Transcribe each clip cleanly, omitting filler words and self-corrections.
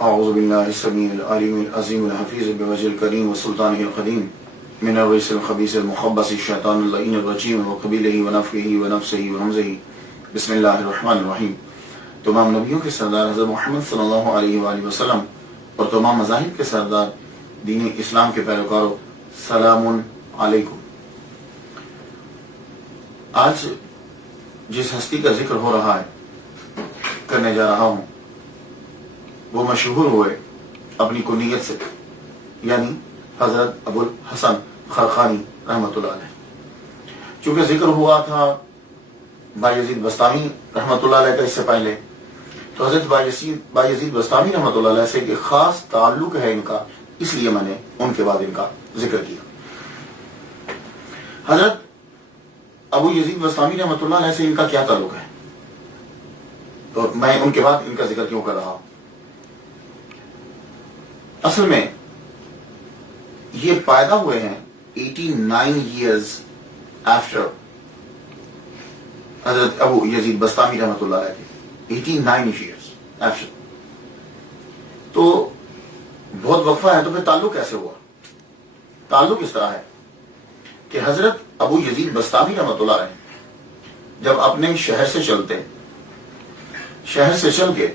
اعوذ باللہ السمیع العلیم العظیم الحفیظ بوجہ الکریم وسلطانہ القدیم من الرجس الخبیث المخبث الشیطان اللعین الرجیم وقبیلہ ونفخہ ونفسہ وہمزہ بسم اللہ الرحمن الرحیم۔ تمام نبیوں کے سردار حضرت محمد صلی اللہ علیہ وآلہ وسلم اور تمام مذاہب کے سردار دین اسلام کے پیروکاروں، سلام علیکم۔ آج جس ہستی کا ذکر ہو رہا ہے، کرنے جا رہا ہوں، وہ مشہور ہوئے اپنی کنیت سے، یعنی حضرت ابو الحسن خرقانی رحمۃ اللہ علیہ۔ چونکہ ذکر ہوا تھا بایزید بستامی رحمۃ اللہ علیہ کا اس سے پہلے، تو حضرت بایزید بستامی رحمۃ اللہ علیہ سے ایک خاص تعلق ہے ان کا، اس لیے میں نے ان کے بعد ان کا ذکر کیا۔ حضرت ابو یزید بستامی رحمۃ اللہ علیہ سے ان کا کیا تعلق ہے، تو میں ان کے بعد ان کا ذکر کیوں کر رہا ہوں؟ اصل میں یہ پیدا ہوئے ہیں 89 years after حضرت ابو یزید بستامی رحمۃ اللہ علیہ کے، 89 years after۔ تو بہت وقفہ ہے، تو پھر تعلق کیسے ہوا؟ تعلق اس طرح ہے کہ حضرت ابو یزید بستامی رحمۃ اللہ علیہ جب اپنے شہر سے چلتے، شہر سے چل کے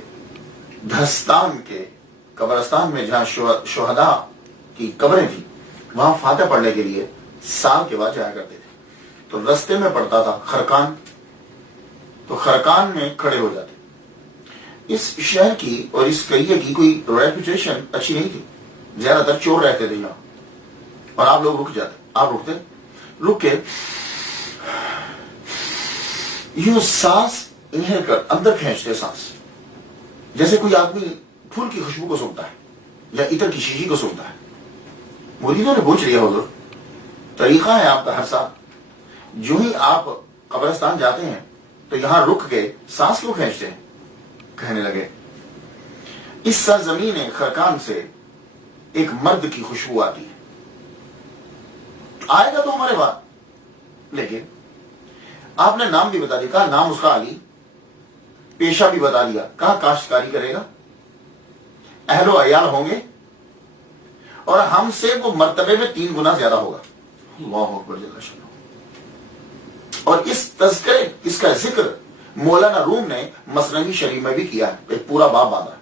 دھستان کے قبرستان میں جہاں شہداء کی قبریں تھیں، وہاں فاتح پڑھنے کے لیے سال کے بعد جایا کرتے تھے، تو رستے میں پڑتا تھا خرقان، تو خرقان میں کھڑے ہو جاتے۔ اس شہر کی اور اس قریے کی کوئی ریپوٹیشن اچھی نہیں تھی، زیادہ تر چور رہتے تھے یہاں، اور آپ لوگ رک جاتے، آپ رکتے، رک کے یوں سانس انہیل کر اندر کھینچتے سانس، جیسے کوئی آدمی پھول کی خوشبو کو سونگتا ہے یا عطر کی شیشی کو سونگتا ہے۔ مریدوں نے پوچھ لیا، حضور طریقہ ہے آپ کا ہر سال، جو ہی آپ قبرستان جاتے ہیں تو یہاں رک کے سانس کیوں کھینچتے ہیں؟ کہنے لگے اس سرزمین خرقان سے ایک مرد کی خوشبو آتی ہے، آئے گا تو ہمارے بعد، لیکن آپ نے نام بھی بتا دیا، کہا نام اس کا علی، پیشہ بھی بتا دیا، کہا کاشتکاری کرے گا، اہل و عیال ہوں گے، اور ہم سے وہ مرتبے میں 3 گنا زیادہ ہوگا۔ اللہ اکبر جل شانہ۔ اور اس تذکرے، اس کا ذکر مولانا روم نے مثنوی شریف میں بھی کیا ہے، ایک پورا باب باندھا ہے،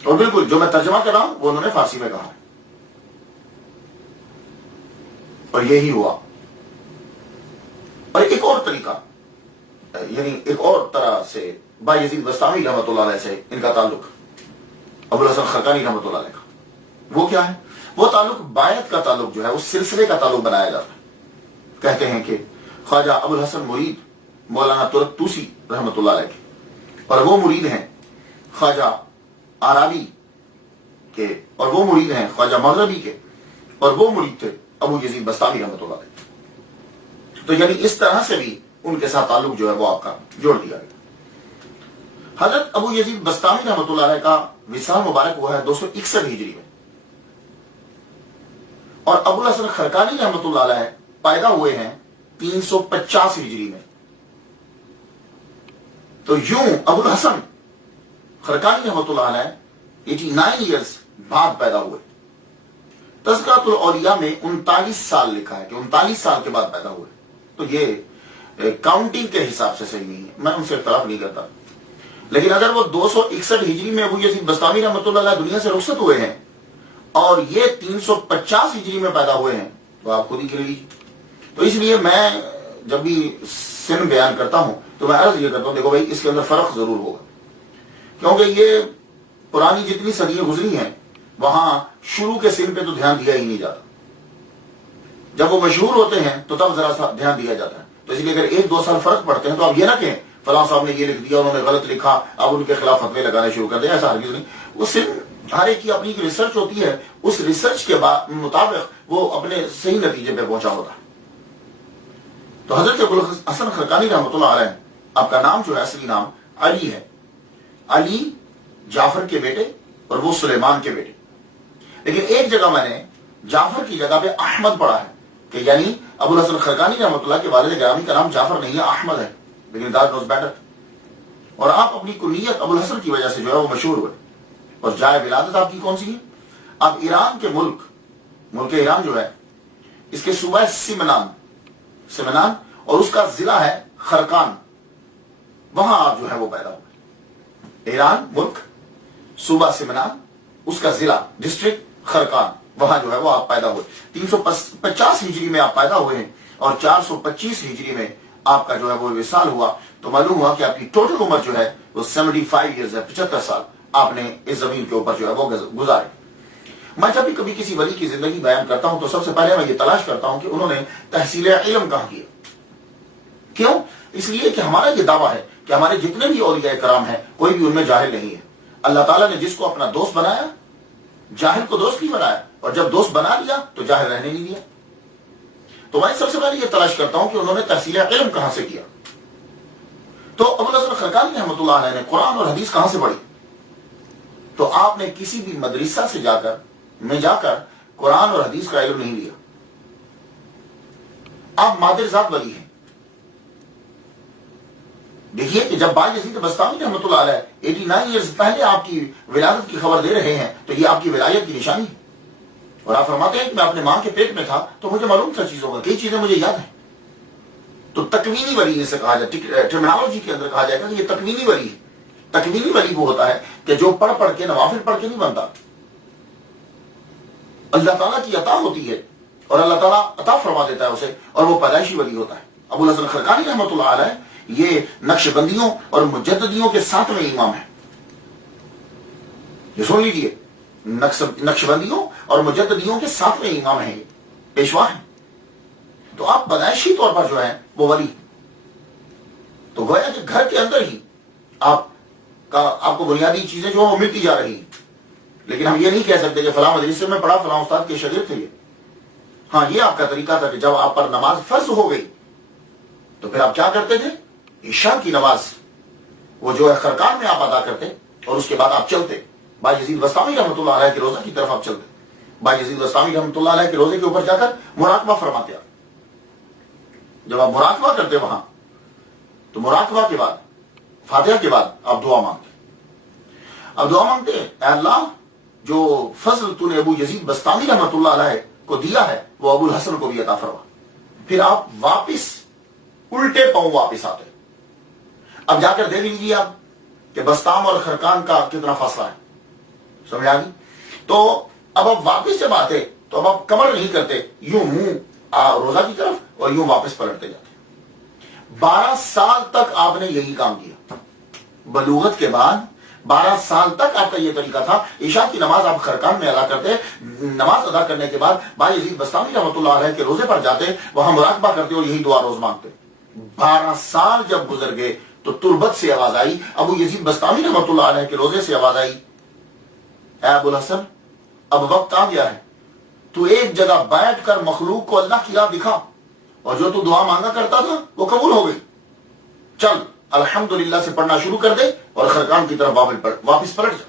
اور بالکل جو میں ترجمہ کر رہا ہوں وہ انہوں نے فارسی میں کہا ہے، اور یہی ہوا۔ اور ایک اور طریقہ، یعنی ایک اور طرح سے بایزید بستامی رحمۃ اللہ علیہ سے ان کا تعلق، ابو الحسن خرقانی رحمۃ اللہ علیہ کا، وہ کیا ہے؟ وہ تعلق بیعت کا تعلق جو ہے، اس سلسلے کا تعلق بنایا جاتا ہے۔ کہتے ہیں کہ خواجہ ابو الحسن مرید مولانا ترک توسی رحمۃ اللہ علیہ کے، اور وہ مرید ہیں خواجہ آرابی کے، اور وہ مرید ہیں خواجہ مغربی کے، اور وہ مرید تھے ابو یزید بستامی رحمۃ اللہ علیہ۔ تو یعنی اس طرح سے بھی ان کے ساتھ تعلق جو ہے وہ آپ کا جوڑ دیا گیا۔ حضرت ابو یزید بستامی رحمۃ اللہ علیہ کا وصال مبارک ہوا ہے 261 ہجری میں، اور ابو الحسن خرقانی رحمۃ اللہ علیہ پیدا ہوئے ہیں 350 ہجری میں۔ تو یوں ابو الحسن خرقانی رحمۃ اللہ علیہ 89 ایئرز بعد پیدا ہوئے۔ تذکرۃ الاولیاء میں 39 سال لکھا ہے کہ 39 سال کے بعد پیدا ہوئے، تو یہ کاؤنٹنگ کے حساب سے صحیح نہیں ہے، میں ان سے اختلاف نہیں کرتا، لیکن اگر وہ 261 ہجری میں ابو یزید بستامی رحمۃ اللہ علیہ دنیا سے رخصت ہوئے ہیں اور یہ 350 ہجری میں پیدا ہوئے ہیں، تو آپ خود ہی گن لیجیے۔ تو اس لیے میں جب بھی سن بیان کرتا ہوں تو میں عرض یہ کرتا ہوں، دیکھو بھائی اس کے اندر فرق ضرور ہوگا، کیونکہ یہ پرانی جتنی صدیاں گزری ہیں وہاں شروع کے سن پہ تو دھیان دیا ہی نہیں جاتا، جب وہ مشہور ہوتے ہیں تو تب ذرا سا دھیان دیا جاتا ہے۔ تو اس لیے اگر 1-2 سال فرق پڑتے ہیں تو آپ یہ نہ کہیں فلاں صاحب نے یہ لکھ دیا، انہوں نے غلط لکھا، اب ان کے خلاف فتوے لگانے شروع کر دیں، ایسا ہرگز نہیں۔ اس سے ہر ایک کی اپنی ریسرچ ہوتی ہے، اس ریسرچ کے مطابق وہ اپنے صحیح نتیجے پہ پہنچا ہوتا ہے۔ تو حضرت ابو الحسن خرقانی رحمۃ اللہ علیہ، آپ کا نام جو ہے اصلی نام علی ہے، علی جعفر کے بیٹے اور وہ سلیمان کے بیٹے، لیکن ایک جگہ میں نے جعفر کی جگہ پہ احمد پڑھا ہے، کہ یعنی ابو الحسن خرقانی رحمۃ اللہ کے والد گرامی کا نام جعفر نہیں ہے، احمد ہے، لیکن that knows better۔ اور آپ اپنی کنیت ابو الحسن کی وجہ سے جو ہے وہ مشہور ہوئے۔ اور جائے ولادت آپ کی کون سی ہے؟ اب ایران کے ملک ایران جو ہے، اس کے صوبہ ہے سمنان اور اس کا ضلع ہے خرقان، وہاں آپ جو ہے وہ پیدا ہوئے۔ ایران ملک، صوبہ سمنان، اس کا ضلع ڈسٹرکٹ خرقان، وہاں جو ہے وہ آپ پیدا ہوئے۔ 350 ہجری میں آپ پیدا ہوئے ہیں اور 425 ہجری میں آپ کا جو ہے وہ وصال ہوا، تو معلوم ہوا کہ آپ کی ٹوٹل عمر جو ہے وہ 75 ایئرز ہے، 75 سال آپ نے اس زمین کے اوپر جو ہے وہ گزارے۔ میں جب بھی کبھی کسی ولی کی زندگی بیان کرتا ہوں تو سب سے پہلے میں یہ تلاش کرتا ہوں کہ انہوں نے تحصیل علم کہاں کیا۔ کیوں؟ اس لیے کہ ہمارا یہ دعویٰ ہے کہ ہمارے جتنے بھی اولیاء کرام ہیں کوئی بھی ان میں جاہل نہیں ہے۔ اللہ تعالیٰ نے جس کو اپنا دوست بنایا، جاہل کو دوست نہیں بنایا، اور جب دوست بنا لیا تو جاہل رہنے نہیں دیا۔ تو میں سب سے پہلے یہ تلاش کرتا ہوں کہ انہوں نے تحصیل علم کہاں سے کیا۔ تو ابو الحسن خرقانی رحمۃ اللہ علیہ نے قرآن اور حدیث کہاں سے پڑھی؟ تو آپ نے کسی بھی مدرسہ سے جا کر قرآن اور حدیث کا علم نہیں لیا۔ آپ مادر ذات ولی ہیں۔ دیکھیے کہ جب باجزید بستامی رحمۃ اللہ علیہ 89 ایئرز پہلے آپ کی ولادت کی خبر دے رہے ہیں تو یہ آپ کی ولایت کی نشانی ہے۔ اور آپ فرماتے ہیں کہ میں اپنے ماں کے پیٹ میں تھا تو مجھے معلوم تھا چیزوں کا، کئی چیزیں مجھے یاد ہیں۔ تو تکوینی ولی جسے کہا جائے، ٹرمینالوجی کے اندر کہا جائے گا کہ یہ تکوینی ولی ہے۔ تکوینی ولی وہ ہوتا ہے کہ جو پڑھ کے نوافل پڑھ کے نہیں بنتا، اللہ تعالیٰ کی عطا ہوتی ہے اور اللہ تعالیٰ عطا فرما دیتا ہے اسے، اور وہ پیدائشی ولی ہوتا ہے۔ ابو الحسن خرقانی رحمۃ اللہ علیہ یہ نقش بندیوں اور مجددیوں کے 7ویں امام ہیں۔ یہ سن لیجیے، نقش بندیوں اور مجددیوں کے 7ویں امام ہیں، پیشوا ہیں۔ تو آپ پیدائشی طور پر جو ہے وہ ولی، تو گویا کہ گھر کے اندر ہی آپ کو بنیادی چیزیں جو وہ ملتی جا رہی ہیں۔ لیکن ہم یہ نہیں کہہ سکتے کہ فلاں مدرسے میں پڑھا، فلاں استاد کے شاگرد تھے۔ ہاں، یہ آپ کا طریقہ تھا کہ جب آپ پر نماز فرض ہو گئی تو پھر آپ کیا کرتے تھے؟ عشاء کی نماز وہ جو ہے خرقان میں آپ ادا کرتے اور اس کے بعد آپ چلتے باجزید بستامی رحمۃ اللہ علیہ کے روزہ کی طرف آپ چلتے۔ باجزید بستامی رحمۃ اللہ علیہ کے روزے کے اوپر جا کر مراقبہ فرماتے آپ۔ جب آپ مراقبہ کرتے وہاں تو مراقبہ کے بعد، فاتحہ کے بعد آپ دعا مانگتے۔ اب دعا مانگتے، اے اللہ جو فضل تو نے ابو یزید بستامی رحمۃ اللہ علیہ کو دیا ہے وہ ابو الحسن کو بھی عطا فرما۔ پھر آپ واپس الٹے پاؤں واپس آتے۔ اب جا کر دیکھ لیجیے آپ کہ بستام اور خرقان کا کتنا فاصلہ ہے، سمجھ آ گئی؟ تو اب آپ واپس جب آتے تو اب آپ کمر نہیں کرتے، یوں منہ روزہ کی طرف اور یوں واپس پلٹتے جاتے۔ 12 سال تک آپ نے یہی کام کیا۔ بلوغت کے بعد 12 سال تک آپ کا یہ طریقہ تھا۔ عشاء کی نماز آپ خرقان میں ادا کرتے، نماز ادا کرنے کے بعد باجزید بستامی رحمۃ اللہ علیہ کے روزے پر جاتے، وہاں مراقبہ کرتے اور یہی دعا روز مانگتے۔ 12 سال جب گزر گئے تو تربت سے آواز آئی، ابو یزید بستامی رحمۃ اللہ علیہ کے روزے سے آواز آئی، اے ابو الحسن اب وقت آ گیا ہے، تو ایک جگہ بیٹھ کر مخلوق کو اللہ کی راہ دکھا، اور جو تو دعا مانگا کرتا تھا وہ قبول ہو گئی، چل الحمدللہ سے پڑھنا شروع کر دے اور خرقان کی طرف واپس پلٹ جا۔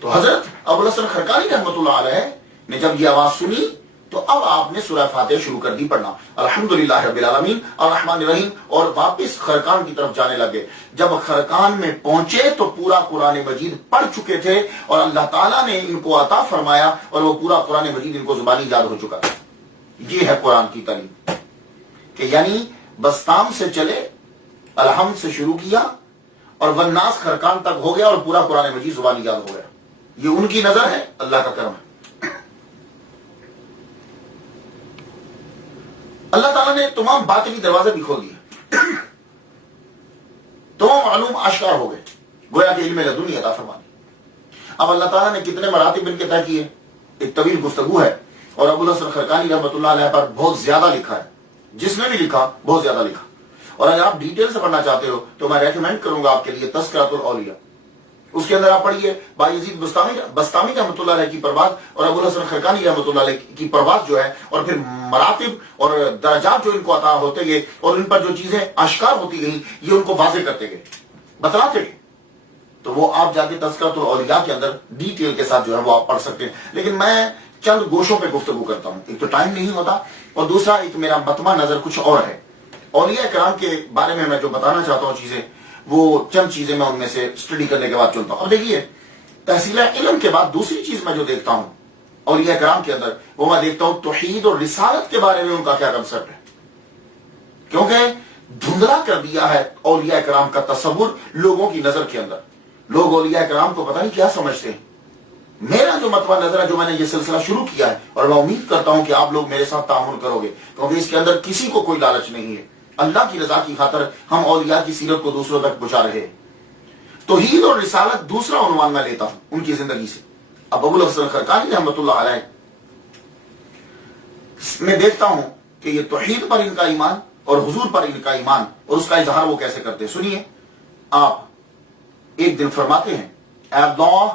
تو حضرت ابو الحسن خرقانی رحمۃ اللہ علیہ نے جب یہ آواز سنی تو اب آپ نے سورہ فاتحہ شروع کر دی پڑھنا، الحمدللہ رب العالمین الرحمن الرحیم، اور واپس خرقان کی طرف جانے لگے۔ جب خرقان میں پہنچے تو پورا قرآن مجید پڑھ چکے تھے اور اللہ تعالیٰ نے ان کو عطا فرمایا اور وہ پورا قرآن مجید ان کو زبانی یاد ہو چکا۔ یہ ہے قرآن کی تعلیم کہ یعنی بستام سے چلے، الحمد سے شروع کیا اور والناس خرقان تک ہو گیا اور پورا قرآن مجید زبانی یاد ہو گیا۔ یہ ان کی نظر ہے، اللہ کا کرم ہے۔ اللہ تعالیٰ نے تمام باطنی دروازے بھی کھول دیے، تمام علوم آشکار ہو گئے، گویا کہ علم لدنی عطا فرما دی۔ اب اللہ تعالیٰ نے کتنے مراتب ان کے طے کیے، ایک طویل گفتگو ہے، اور ابو الحسن خرقانی رحمۃ اللہ علیہ پر بہت زیادہ لکھا ہے، جس میں بھی لکھا بہت زیادہ لکھا۔ اور اگر آپ ڈیٹیل سے پڑھنا چاہتے ہو تو میں ریکمینڈ کروں گا آپ کے لیے تذکرۃ الاولیاء، اس کے اندر آپ پڑھیے باجزید بستامی رحمۃ اللہ علیہ کی پرواز اور ابو الحسن خرقانی رحمۃ اللہ علیہ کی پرواز جو ہے، اور پھر مراتب اور درجات جو ان کو عطا ہوتے گئے اور ان پر جو چیزیں آشکار ہوتی گئیں یہ ان کو واضح کرتے گئے، بتلاتے گئے۔ تو وہ آپ جا کے تذکرۃ الاولیاء کے اندر ڈیٹیل کے ساتھ جو ہے وہ آپ پڑھ سکتے ہیں، لیکن میں چند گوشوں پہ گفتگو کرتا ہوں، ایک تو ٹائم نہیں ہوتا اور دوسرا ایک میرا متمع نظر کچھ اور ہے۔ اولیاء کرام کے بارے میں جو بتانا چاہتا ہوں چیزیں، وہ چند چیزیں میں ان میں سے اسٹڈی کرنے کے بعد چنتا ہوں۔ اب دیکھیے تحصیل علم کے بعد دوسری چیز میں جو دیکھتا ہوں اولیاء کرام کے اندر، وہ میں دیکھتا ہوں توحید اور رسالت کے بارے میں ان کا کیا کنسپٹ ہے. کیونکہ دھندلا کر دیا ہے اولیاء کرام کا تصور لوگوں کی نظر کے اندر. لوگ اولیاء کرام کو پتہ نہیں کیا سمجھتے ہیں. میرا جو متوہ نظر ہے، جو میں نے یہ سلسلہ شروع کیا ہے، اور میں امید کرتا ہوں کہ آپ لوگ میرے ساتھ تعامل کرو گے، کیونکہ اس کے اندر کسی کو کوئی لالچ نہیں ہے. اللہ کی رضا کی خاطر ہم اولیاء کی سیرت کو دوسروں تک پہنچا رہے ہیں. توحید اور رسالت دوسرا عنوان میں لیتا ہوں ان کی زندگی سے. اب ابو الحسن خرقانی رحمۃ اللہ علیہ میں دیکھتا ہوں کہ یہ توحید پر ان کا ایمان اور حضور پر ان کا ایمان اور اس کا اظہار وہ کیسے کرتے. سنیے، آپ ایک دن فرماتے ہیں، اے اللہ،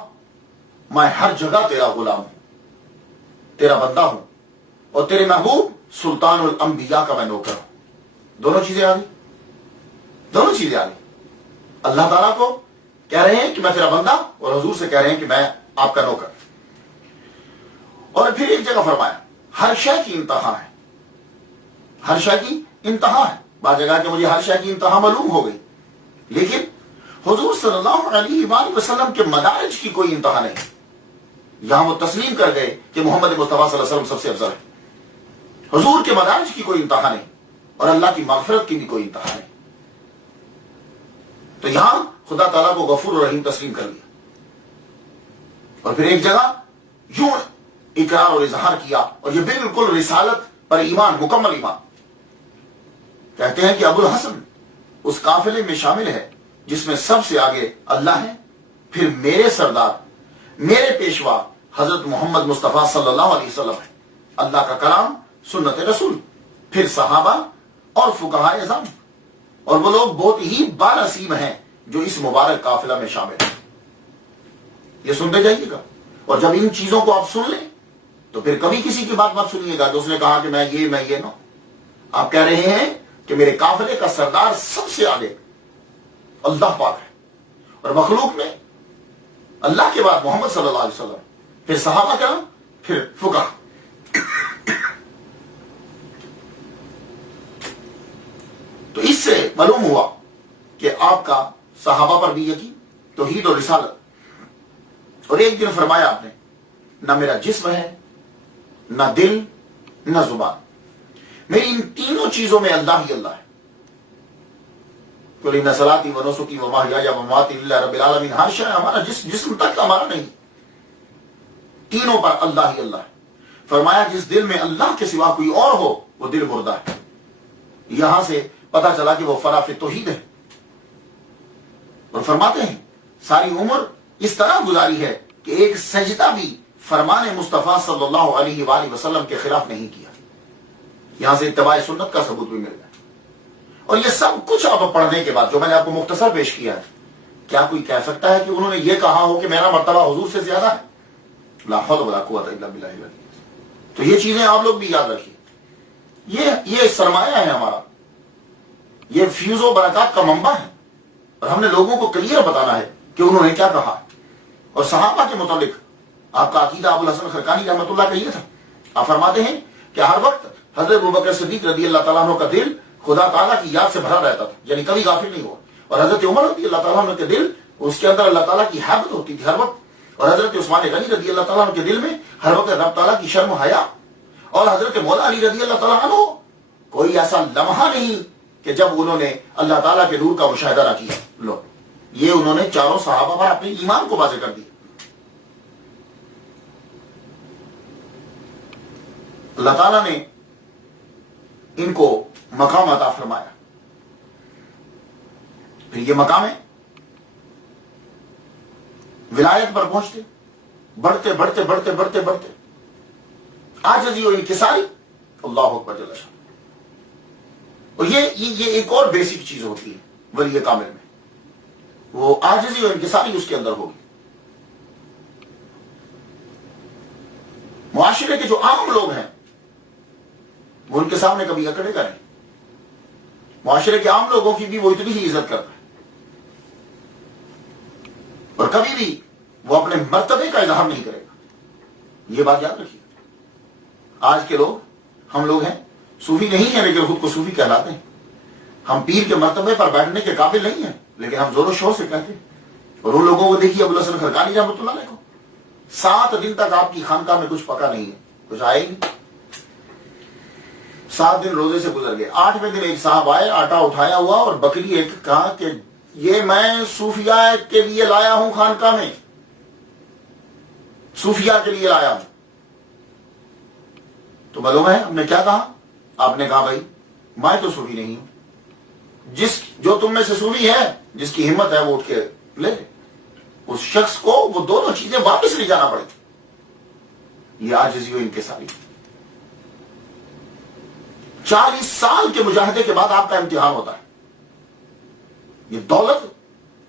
میں ہر جگہ تیرا غلام ہوں، تیرا بندہ ہوں، اور تیرے محبوب سلطان الانبیاء کا میں نوکر ہوں. دونوں چیزیں آ گئی، دونوں چیزیں آ گئی. اللہ تعالیٰ کو کہہ رہے ہیں کہ میں تیرا بندہ، اور حضور سے کہہ رہے ہیں کہ میں آپ کا نوکر. اور پھر ایک جگہ فرمایا، ہر شے کی انتہا ہے، ہر شے کی انتہا ہے. بعض جگہ کہ مجھے ہر شے کی انتہا معلوم ہو گئی، لیکن حضور صلی اللہ علیہ وآلہ وسلم کے مدارج کی کوئی انتہا نہیں. یہاں وہ تسلیم کر گئے کہ محمد مصطفیٰ صلی اللہ علیہ وسلم سب سے افضل ہے. حضور کے مدارج کی کوئی انتہا نہیں، اور اللہ کی مغفرت کی بھی کوئی انتہا نہیں. تو یہاں خدا تعالیٰ کو غفور و رحیم تسلیم کر لیا. اور پھر ایک جگہ یوں اقرار اور اظہار کیا، اور یہ بالکل رسالت پر ایمان، مکمل ایمان. کہتے ہیں کہ ابو الحسن اس قافلے میں شامل ہے جس میں سب سے آگے اللہ ہے، پھر میرے سردار، میرے پیشوا حضرت محمد مصطفیٰ صلی اللہ علیہ وسلم ہے، اللہ کا کلام، سنت رسول، پھر صحابہ اور فقہاء اعظام، اور وہ لوگ بہت ہی بانصیب ہیں جو اس مبارک قافلہ میں شامل ہیں. یہ سنتے جائیے گا، اور جب ان چیزوں کو آپ سن لیں تو پھر کبھی کسی کی بات مت سنیے گا جو اس نے کہا کہ میں یہ نو. آپ کہہ رہے ہیں کہ میرے قافلے کا سردار سب سے آگے اللہ پاک ہے، اور مخلوق میں اللہ کے بعد محمد صلی اللہ علیہ وسلم، پھر صحابہ کرام، پھر فقہاء. تو اس سے معلوم ہوا کہ آپ کا صحابہ پر بھی یقین، توحید اور رسالت. اور ایک دن فرمایا آپ نے، نہ میرا جسم ہے، نہ دل، نہ زبان، میری ان تینوں چیزوں میں اللہ ہی اللہ ہے. قل ان صلاتی و نسکی و محیای و مماتی للہ رب العالمین. ہر شے ہمارا جسم تک ہمارا نہیں، تینوں پر اللہ ہی اللہ ہے. فرمایا جس دل میں اللہ کے سوا کوئی اور ہو وہ دل مردہ ہے. یہاں سے پتا چلا کہ وہ فنا فی توحید ہے. اور فرماتے ہیں ساری عمر اس طرح گزاری ہے کہ ایک سجدہ بھی فرمان مصطفیٰ صلی اللہ علیہ وآلہ وسلم کے خلاف نہیں کیا. یہاں سے اتباع سنت کا ثبوت بھی مل گیا. اور یہ سب کچھ آپ پڑھنے کے بعد جو میں نے آپ کو مختصر پیش کیا ہے، کیا کوئی کہہ سکتا ہے کہ انہوں نے یہ کہا ہو کہ میرا مرتبہ حضور سے زیادہ ہے؟ لا حول ولا قوت الا باللہ. تو یہ چیزیں آپ لوگ بھی یاد رکھیے. یہ سرمایہ ہے ہمارا، یہ فیوز و برکات کا منبع ہے، اور ہم نے لوگوں کو کلیئر بتانا ہے کہ انہوں نے کیا کہا. اور صحابہ کے متعلق آپ کا عقیدہ ابو الحسن خرقانی رحمۃ اللہ کا یہ تھا. آپ فرماتے ہیں کہ ہر وقت حضرت ابوبکر صدیق رضی اللہ تعالیٰ عنہ کا دل خدا تعالیٰ کی یاد سے بھرا رہتا تھا، یعنی کبھی غافل نہیں ہوا. اور حضرت عمر رضی اللہ تعالیٰ عنہ کے دل، اس کے اندر اللہ تعالیٰ کی حیبت ہوتی تھی ہر وقت. اور حضرت عثمان غنی رضی اللہ تعالیٰ عنہ کے دل میں ہر وقت رب تعالیٰ کی شرم و حیا. اور حضرت مولا علی رضی اللہ تعالیٰ عنہ، کوئی ایسا لمحہ نہیں کہ جب انہوں نے اللہ تعالیٰ کے نور کا مشاہدہ نہ کیا. لو، یہ انہوں نے چاروں صحابہ پر اپنے ایمان کو واضح کر دیا. اللہ تعالیٰ نے ان کو مقام عطا فرمایا. پھر یہ مقام ہے ولایت پر پہنچتے، بڑھتے بڑھتے بڑھتے بڑھتے بڑھتے عاجزی اور انکساری. اللہ اکبر جل شانہ. اور یہ ایک اور بیسک چیز ہوتی ہے ولی کامل میں، وہ عاجزی اور انکساری اس کے اندر ہوگی. معاشرے کے جو عام لوگ ہیں وہ ان کے سامنے کبھی اکڑے گا نہیں. معاشرے کے عام لوگوں کی بھی وہ اتنی ہی عزت کرتا ہے، اور کبھی بھی وہ اپنے مرتبے کا اظہار نہیں کرے گا. یہ بات یاد رکھیے. آج کے لوگ، ہم لوگ ہیں صوفی نہیں ہیں لیکن خود کو صوفی کہلاتے ہیں. ہم پیر کے مرتبے پر بیٹھنے کے قابل نہیں ہیں لیکن ہم زور و شور سے کہتے ہیں اور ان لوگوں کو دیکھیے ابوالحسن خرقانی رحمۃ اللہ علیہ کو 7 دن تک آپ کی خانقاہ میں کچھ پکا نہیں ہے، کچھ آئے ہی نہیں، 7 دن روزے سے گزر گئے۔ 8ویں دن ایک صاحب آئے، آٹا اٹھایا ہوا اور بکری ایک کہا کہ یہ میں صوفیاء کے لیے لایا ہوں، خانقاہ میں صوفیاء کے لیے لایا ہوں۔ تو معلوم ہے ہم نے کیا کہا؟ آپ نے کہا بھائی میں تو صوفی نہیں ہوں، جو تم میں سے صوفی ہے، جس کی ہمت ہے وہ اٹھ کے لے لے۔ اس شخص کو وہ دونوں چیزیں واپس لے جانا پڑی۔ یہ عاجزی و انکساری، 40 سال کے مجاہدے کے بعد آپ کا امتحان ہوتا ہے۔ یہ دولت،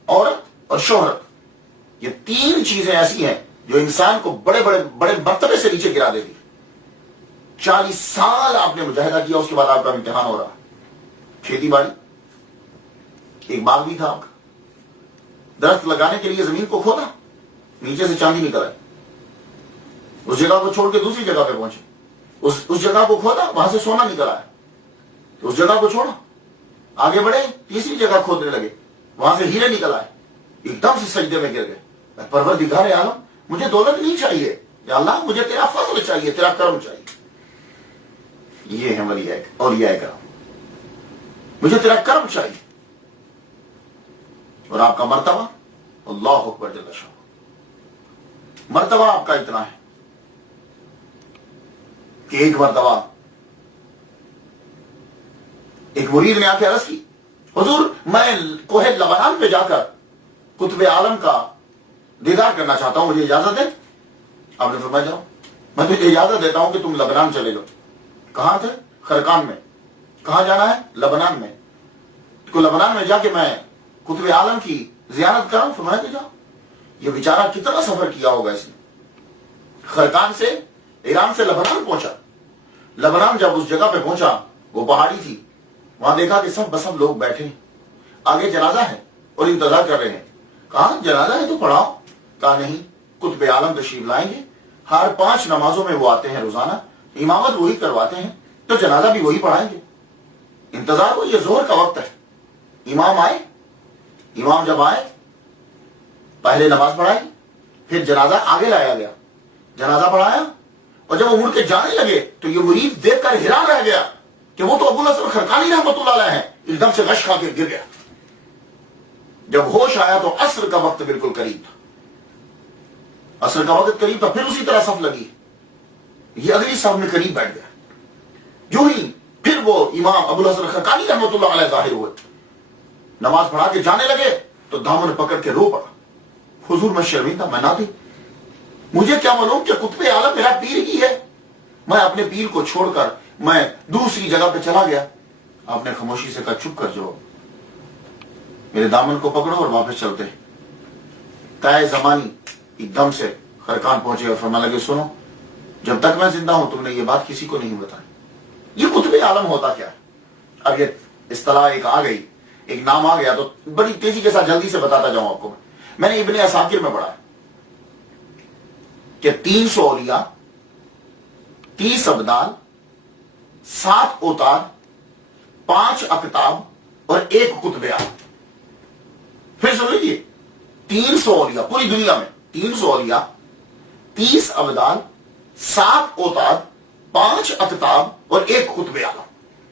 عورت اور شہرت، یہ 3 چیزیں ایسی ہیں جو انسان کو بڑے مرتبے سے نیچے گرا دیتی۔ 40 سال آپ نے مجاہدہ کیا، اس کے بعد آپ کا امتحان ہو رہا۔ کھیتی باڑی، ایک باغ بھی تھا آپ کا، درخت لگانے کے لیے زمین کو کھودا، نیچے سے چاندی نکل آئی، اس جگہ کو چھوڑ کے دوسری جگہ پہ پہنچے، اس جگہ کو کھودا، وہاں سے سونا نکل آیا، تو اس جگہ کو چھوڑا، آگے بڑھے، تیسری جگہ کھودنے لگے، وہاں سے ہیرے نکل آئے، ایک دم سے سجدے میں گر گئے۔ پروردگار عالم مجھے دولت نہیں چاہیے، یا اللہ مجھے تیرا فضل چاہیے، تیرا کرم چاہیے۔ یہ ہے اولیاء کرام، مجھے تیرا کرم چاہیے۔ اور آپ کا مرتبہ، اللہ اکبر جل شانہ، مرتبہ آپ کا اتنا ہے کہ ایک مرتبہ ایک مرید نے آ کے عرض کی، حضور میں کوہ لبنان پہ جا کر قطب عالم کا دیدار کرنا چاہتا ہوں، مجھے اجازت ہے؟ آپ نے فرمایا جاؤ، میں تجھے اجازت دیتا ہوں کہ تم لبنان چلے جاؤ۔ کہاں تھے؟ خرقان میں۔ کہاں جانا ہے؟ لبنان میں۔ تو لبنان میں جا کے میں قطب عالم کی زیارت کروں؟ فرمایا کہ جاؤ۔ یہ بیچارہ کتنا سفر کیا ہوگا اس نے، خرقان سے، ایران سے لبنان پہنچا۔ لبنان جب اس جگہ پہ پہنچا، وہ پہاڑی تھی، وہاں دیکھا کہ سب بسب لوگ بیٹھے، آگے جنازہ ہے اور انتظار کر رہے ہیں۔ کہا جنازہ ہے تو پڑھاؤ۔ کہا نہیں، قطب عالم تشریف لائیں گے، ہر 5 نمازوں میں وہ آتے ہیں روزانہ، امامت وہی کرواتے ہیں، تو جنازہ بھی وہی پڑھائیں گے۔ انتظار ہو، یہ ظہر کا وقت ہے، امام آئے، امام جب آئے پہلے نماز پڑھائی، پھر جنازہ آگے لایا گیا، جنازہ پڑھایا، اور جب وہ مڑ کے جانے لگے تو یہ مرید دیکھ کر حیران رہ گیا کہ وہ تو ابوالحسن خرقانی رحمۃ اللہ علیہ ہیں۔ ایک دم سے غش کھا کے گر گیا۔ جب ہوش آیا تو عصر کا وقت بالکل قریب تھا، عصر کا وقت قریب تھا، پھر اسی طرح صف لگی، یہ اگلی صف میں قریب بیٹھ گیا۔ جو ہی پھر وہ امام ابوالحسن خرقانی رحمۃ اللہ علیہ ظاہر ہوئے، نماز پڑھا کے جانے لگے تو دامن پکڑ کے رو پڑا، حضور میں شرمندہ، میں نہ تھی، مجھے کیا معلوم کہ قطب عالم میرا پیر ہی ہے، میں اپنے پیر کو چھوڑ کر میں دوسری جگہ پہ چلا گیا۔ آپ نے خاموشی سے کہا چپ کر جاؤ، میرے دامن کو پکڑو اور واپس چلتے۔ طے زمانی ایک دم سے خرقان پہنچے اور فرمانے لگے سنو، جب تک میں زندہ ہوں تم نے یہ بات کسی کو نہیں بتائی۔ یہ قطب عالم ہوتا کیا ہے؟ اب یہ اصطلاح ایک آ گئی، ایک نام آ گیا، تو بڑی تیزی کے ساتھ جلدی سے بتاتا جاؤں آپ کو۔ میں نے ابن عساکر میں پڑھا کہ 300 اولیاء، 30 ابدال، 7 اوتاد، 5 اقطاب اور 1 قطب عالم۔ پھر سن لیجیے، 300 اولیاء پوری دنیا میں، 300 اولیاء، 30 ابدال، 7 اوتاد، 5 اقطاب اور 1 قطب عالم۔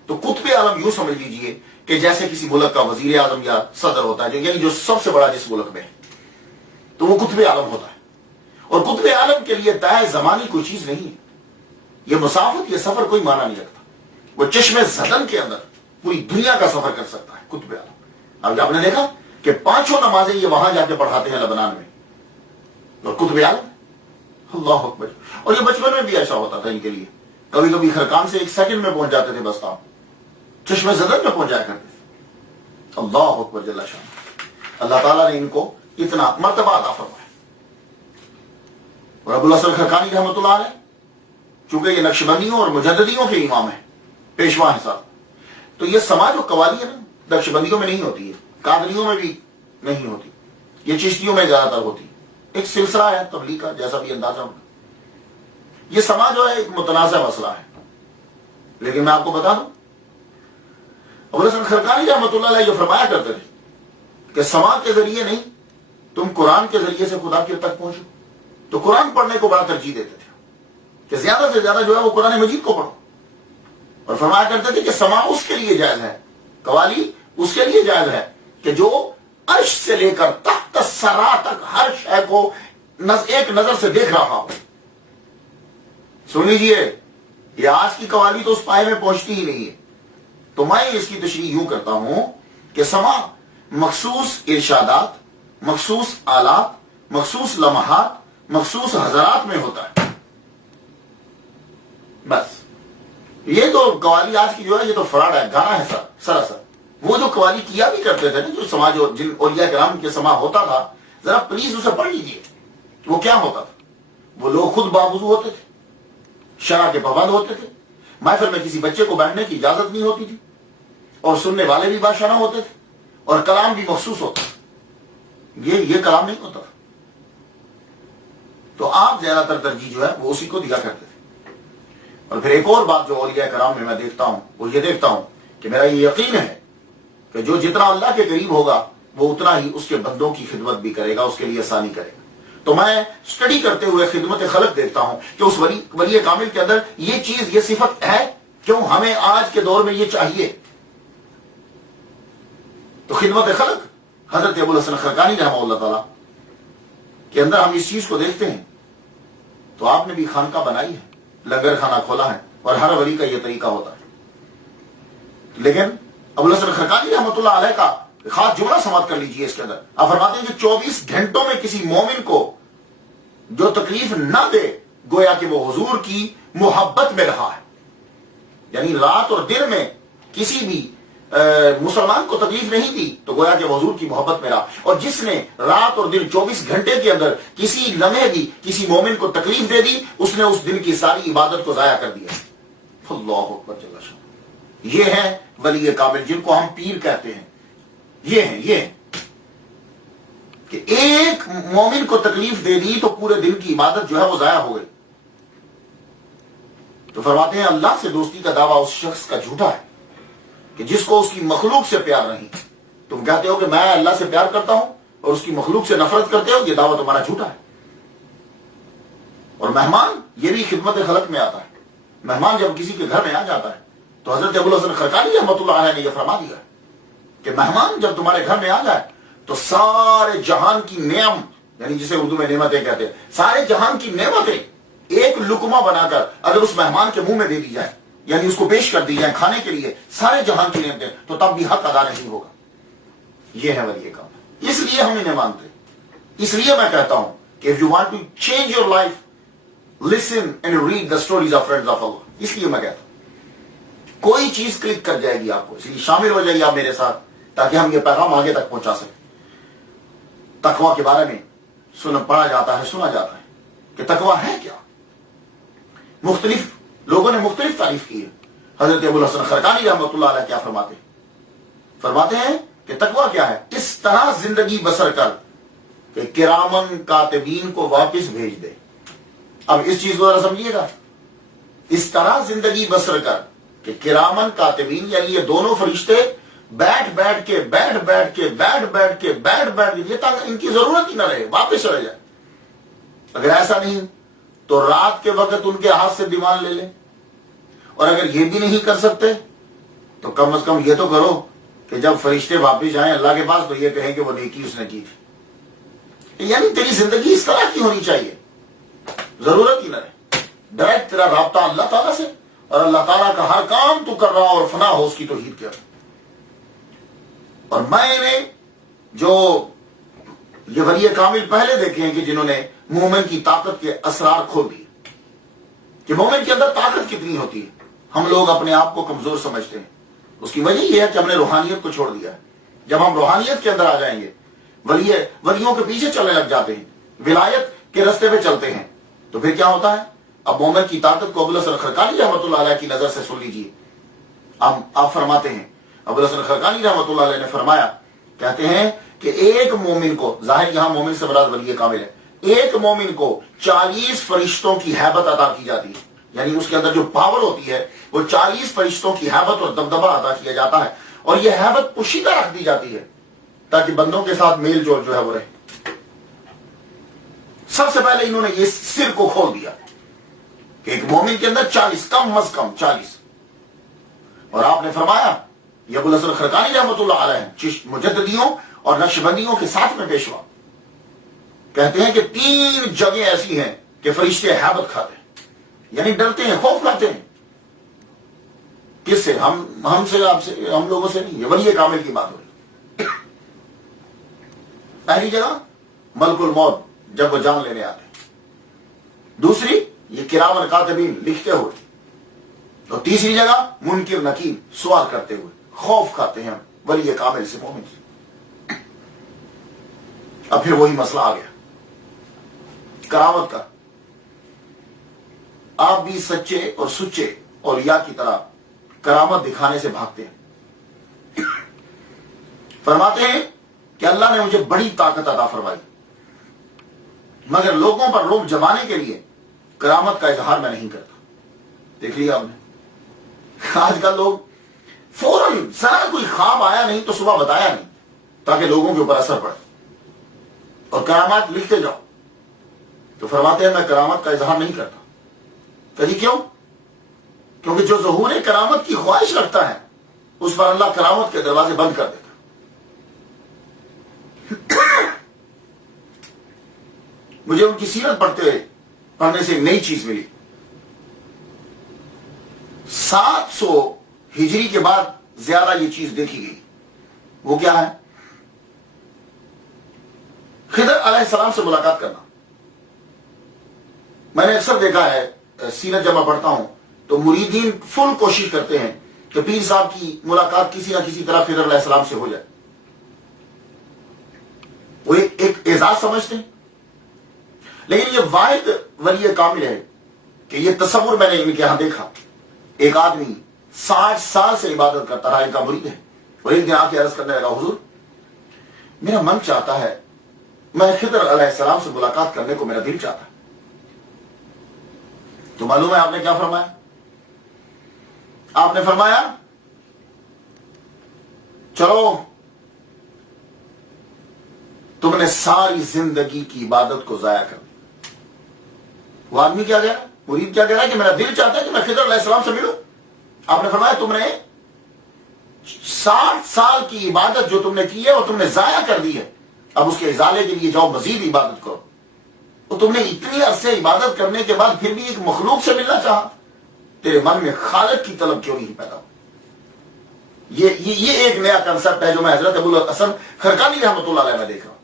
تو قطب عالم یوں سمجھ لیجیے کہ جیسے کسی ملک کا وزیر اعظم یا صدر ہوتا ہے، یعنی جو سب سے بڑا جس ملک میں ہے، تو وہ قطب عالم ہوتا ہے۔ اور قطب عالم کے لیے طے زمانی کوئی چیز نہیں ہے، یہ مسافت، یہ سفر کوئی معنی نہیں رکھتا۔ وہ چشمے زدن کے اندر پوری دنیا کا سفر کر سکتا ہے قطب عالم۔ اب آپ نے دیکھا کہ 5 نمازیں یہ وہاں جا کے پڑھاتے ہیں لبنان میں، اور قطب عالم، اللہ اکبر۔ اور یہ بچپن میں بھی ایسا ہوتا تھا ان کے لیے، کبھی کبھی خرقان سے 1 سیکنڈ میں پہنچ جاتے تھے، بس آپ چشمے زدن میں پہنچ جایا کرتے تھے۔ اللہ اکبر جل شان، اللہ تعالیٰ نے ان کو اتنا مرتبہ عطا فرمایا۔ اور ابوالحسن خرقانی رحمۃ اللہ علیہ چونکہ یہ نقشبندیوں اور مجددیوں کے امام ہیں، پیشوا ہیں صاحب، تو یہ سماج و قوالی ہے نا، نقشبندیوں میں نہیں ہوتی ہے، قادریوں میں بھی نہیں ہوتی، یہ چشتیوں میں زیادہ تر ہوتی ہے، ایک سلسلہ ہے تبلیغ کا، جیسا بھی اندازہ ہوگا۔ یہ سماج جو ہے ایک متنازع مسئلہ ہے، لیکن میں آپ کو بتا دوں ابوالحسن خرقانی رحمۃ اللہ علیہ جو فرمایا کرتے تھے کہ سماج کے ذریعے نہیں، تم قرآن کے ذریعے سے خدا کی تک پہنچو، تو قرآن پڑھنے کو بڑا ترجیح دیتے تھے کہ زیادہ سے زیادہ جو ہے وہ قرآن مجید کو پڑھو، اور فرمایا کرتے تھے کہ سماع اس کے لیے جائز ہے، قوالی اس کے لیے جائز ہے کہ جو عرش سے لے کر تحت الثری تک ہر شے کو ایک نظر سے دیکھ رہا ہو۔ سن لیجئے، یہ آج کی قوالی تو اس پائے میں پہنچتی ہی نہیں ہے۔ تو میں اس کی تشریح یوں کرتا ہوں کہ سماع مخصوص ارشادات، مخصوص آلات، مخصوص لمحات، مخصوص حضرات میں ہوتا ہے، بس۔ یہ تو قوالی آج کی جو ہے یہ تو فراڈ ہے، گانا ہے سراسر۔ وہ جو قوالی کیا بھی کرتے تھے نا، جو سماج جن اولیاء کرام کے سماع ہوتا تھا، ذرا پلیز اسے پڑھ لیجیے، وہ کیا ہوتا تھا۔ وہ لوگ خود باوضو ہوتے تھے، شرع کے پابند ہوتے تھے، محفل میں کسی بچے کو بیٹھنے کی اجازت نہیں ہوتی تھی، اور سننے والے بھی باشرہ ہوتے تھے، اور کلام بھی مخصوص ہوتا تھا۔ یہ کلام نہیں ہوتا تھا۔ تو آپ زیادہ تر ترجیح جو ہے وہ اسی کو دیا کرتے تھے۔ اور پھر ایک اور بات جو اولیاء کرام میں دیکھتا ہوں، وہ یہ دیکھتا ہوں کہ میرا یہ یقین ہے کہ جو جتنا اللہ کے قریب ہوگا وہ اتنا ہی اس کے بندوں کی خدمت بھی کرے گا، اس کے لیے آسانی کرے گا۔ تو میں اسٹڈی کرتے ہوئے خدمت خلق دیکھتا ہوں کہ اس ولی کامل کے اندر یہ چیز، یہ صفت ہے، کیوں ہمیں آج کے دور میں یہ چاہیے۔ تو خدمت خلق حضرت ابو الحسن خرقانی رحمہ اللہ تعالی کے اندر ہم اس چیز کو دیکھتے ہیں۔ تو آپ نے بھی خانقاہ بنائی ہے، لنگر خانہ کھولا ہے، اور ہر ولی کا یہ طریقہ ہوتا ہے۔ لیکن ابو الحسن خرقانی رحمۃ اللہ علیہ کا خاص جملہ سماعت کر لیجئے اس کے اندر۔ آپ فرماتے ہیں کہ 24 گھنٹوں میں کسی مومن کو جو تکلیف نہ دے، گویا کہ وہ حضور کی محبت میں رہا ہے۔ یعنی رات اور دن میں کسی بھی مسلمان کو تکلیف نہیں دی تو گویا کہ وہ حضور کی محبت میں رہا، اور جس نے رات اور دن 24 گھنٹے کے اندر کسی لمحے بھی کسی مومن کو تکلیف دے دی، اس نے اس دن کی ساری عبادت کو ضائع کر دیا۔ اللہ اکبر جل شانہ۔ یہ ہے ولی کامل، جن کو ہم پیر کہتے ہیں۔ یہ ہیں کہ ایک مومن کو تکلیف دے دی تو پورے دن کی عبادت جو ہے وہ ضائع ہو گئی۔ تو فرماتے ہیں اللہ سے دوستی کا دعویٰ اس شخص کا جھوٹا ہے کہ جس کو اس کی مخلوق سے پیار نہیں۔ تم کہتے ہو کہ میں اللہ سے پیار کرتا ہوں اور اس کی مخلوق سے نفرت کرتے ہو، یہ دعویٰ تمہارا جھوٹا ہے۔ اور مہمان یہ بھی خدمت خلق میں آتا ہے۔ مہمان جب کسی کے گھر میں آ جاتا ہے تو حضرت ابو الحسن خرقانی رحمۃ اللہ علیہ نے یہ فرما دیا کہ مہمان جب تمہارے گھر میں آ جائے تو سارے جہان کی نعم، یعنی جسے اردو میں نعمتیں کہتے ہیں، سارے جہان کی نعمتیں ایک لقمہ بنا کر اگر اس مہمان کے منہ میں دے دی جائے، یعنی اس کو پیش کر دی جائے کھانے کے لیے، سارے جہان کی نعمتیں، تو تب بھی حق ادا نہیں ہوگا۔ یہ ہے ولی کام۔ اس لیے ہم انہیں مانتے ہیں۔ اس لیے میں کہتا ہوں کہ if you want to change your life, listen and read the stories of friends of Allah۔ اس لیے میں کہتا ہوں کوئی چیز کلک کر جائے گی آپ کو، اس لیے شامل ہو جائیے آپ میرے ساتھ تاکہ ہم یہ پیغام آگے تک پہنچا سکیں۔ تقویٰ کے بارے میں پڑھا جاتا ہے، سنا جاتا ہے کہ تقویٰ ہے کیا۔ مختلف لوگوں نے مختلف تعریف کی ہے۔ حضرت ابو الحسن خرقانی رحمۃ اللہ علیہ کیا فرماتے ہیں کہ تقویٰ کیا ہے؟ اس طرح زندگی بسر کر کہ کرامن کاتبین کو واپس بھیج دے۔ اب اس چیز کو ذرا سمجھیے گا، اس طرح زندگی بسر کر کہ کرامن کاتبین، یعنی یہ دونوں فرشتے بیٹھ بیٹھ کے یہ تک ان کی ضرورت ہی نہ رہے، واپس چلے جائے۔ اگر ایسا نہیں تو رات کے وقت ان کے ہاتھ سے دیوان لے لیں، اور اگر یہ بھی نہیں کر سکتے تو کم از کم یہ تو کرو کہ جب فرشتے واپس جائیں اللہ کے پاس تو یہ کہیں کہ وہ نیکی اس نے کی تھی۔ یعنی تیری زندگی اس طرح کی ہونی چاہیے، ضرورت ہی نہ رہے، ڈائریکٹ تیرا رابطہ اللہ تعالیٰ سے، اور اللہ تعالیٰ کا ہر کام تو کر رہا اور فنا ہو اس کی توحید کر۔ اور میں نے جو یہ ولی کامل پہلے دیکھے ہیں کہ جنہوں نے مومن کی طاقت کے اسرار کھول دیے، کہ مومن کے اندر طاقت کتنی ہوتی ہے۔ ہم لوگ اپنے آپ کو کمزور سمجھتے ہیں، اس کی وجہ یہ ہے کہ ہم نے روحانیت کو چھوڑ دیا ہے۔ جب ہم روحانیت کے اندر آ جائیں گے، ولیوں کے پیچھے چلنے لگ جاتے ہیں، ولایت کے رستے پہ چلتے ہیں، تو پھر کیا ہوتا ہے؟ اب مومن کی طاقت کو ابو الحسن خرقانی رحمۃ اللہ علیہ کی نظر سے سن لیجیے۔ آپ فرماتے ہیں، ابو الحسن خرقانی رحمۃ اللہ علیہ نے فرمایا، کہتے ہیں کہ ایک مومن کو، ظاہر یہاں مومن سے مراد ولی کامل ہے، ایک مومن کو 40 فرشتوں کی ہیبت عطا کی جاتی ہے، یعنی اس کے اندر جو پاور ہوتی ہے وہ 40 فرشتوں کی ہیبت اور دبدبہ عطا کیا جاتا ہے، اور یہ ہیبت پوشیدہ رکھ دی جاتی ہے تاکہ بندوں کے ساتھ میل جول جو ہے وہ رہے۔ سب سے پہلے انہوں نے یہ سر کو کھول دیا کہ ایک مومن کے اندر 40 کم از کم 40. اور آپ نے فرمایا یہ ابو الحسن خرقانی رحمۃ اللہ علیہ مجددیوں اور نقشبندیوں کے ساتھ میں پیشوا کہتے ہیں کہ 3 جگہیں ایسی ہیں کہ فرشتے ہیبت کھاتے ہیں، یعنی ڈرتے ہیں، خوف کھاتے ہیں. کس سے؟ ہم سے، آپ سے، ہم لوگوں سے نہیں. یہ ولی کامل کی بات ہو رہی. پہلی جگہ ملک الموت جب وہ جان لینے آتے ہیں، دوسری یہ کرام کاتبین لکھتے ہوئے، اور تیسری جگہ منکر نکیر سوال کرتے ہوئے خوف کھاتے ہیں ولی کامل سے، مومن سے. اب پھر وہی مسئلہ آ گیا کرامت کا. آپ بھی سچے اور سچے اولیاء کی طرح کرامت دکھانے سے بھاگتے ہیں. فرماتے ہیں کہ اللہ نے مجھے بڑی طاقت عطا فرمائی، مگر لوگوں پر رعب جمانے کے لیے کرامت کا اظہار میں نہیں کرتا. دیکھ لیا آپ نے، آج کل لوگ فوراً ذرا کوئی خواب آیا نہیں تو صبح بتایا نہیں تاکہ لوگوں کے اوپر اثر پڑے، اور کرامات لکھتے جاؤ. تو فرماتے ہیں میں کرامت کا اظہار نہیں کرتا. کہیں کیوں؟ کیونکہ جو ظہور کرامت کی خواہش رکھتا ہے اس پر اللہ کرامت کے دروازے بند کر دیتا. مجھے ان کی سیرت پڑھنے سے ایک نئی چیز ملی. 700 ہجری کے بعد زیادہ یہ چیز دیکھی گئی. وہ کیا ہے؟ خضر علیہ السلام سے ملاقات کرنا. میں نے اکثر دیکھا ہے سیرت جب میں پڑھتا ہوں تو مریدین فل کوشش کرتے ہیں کہ پیر صاحب کی ملاقات کسی نہ کسی طرح خضر علیہ السلام سے ہو جائے. وہ ایک اعزاز سمجھتے ہیں. لیکن یہ واحد ولی کامل ہے کہ یہ تصور میں نے ان کے ہاں دیکھا. ایک آدمی 60 سال سے عبادت کرتا رہا، ان کا مرید ہے، اور ایک دن آ کے عرض کرنے لگا حضور میرا من چاہتا ہے، میں خضر علیہ السلام سے ملاقات کرنے کو میرا دل چاہتا ہے. تو معلوم ہے آپ نے کیا فرمایا؟ آپ نے فرمایا چلو تم نے ساری زندگی کی عبادت کو ضائع کر دی. وہ آدمی کیا کہہ رہا ہے؟ مرید کیا کہہ رہا ہے کہ میرا دل چاہتا ہے کہ میں خضر علیہ السلام سے ملوں. آپ نے فرمایا تم نے 60 سال کی عبادت جو تم نے کی ہے وہ تم نے ضائع کر دی ہے. اب اس کے ازالے کے لیے جاؤ، مزید عبادت کرو. تو تم نے اتنی عرصے عبادت کرنے کے بعد پھر بھی ایک مخلوق سے ملنا چاہا. تیرے من میں خالق کی طلب کیوں نہیں پیدا ہو؟ یہ ایک نیا کنسپٹ ہے جو میں حضرت ابو الحسن خرقانی رحمۃ اللہ علیہ میں دیکھ رہا ہوں.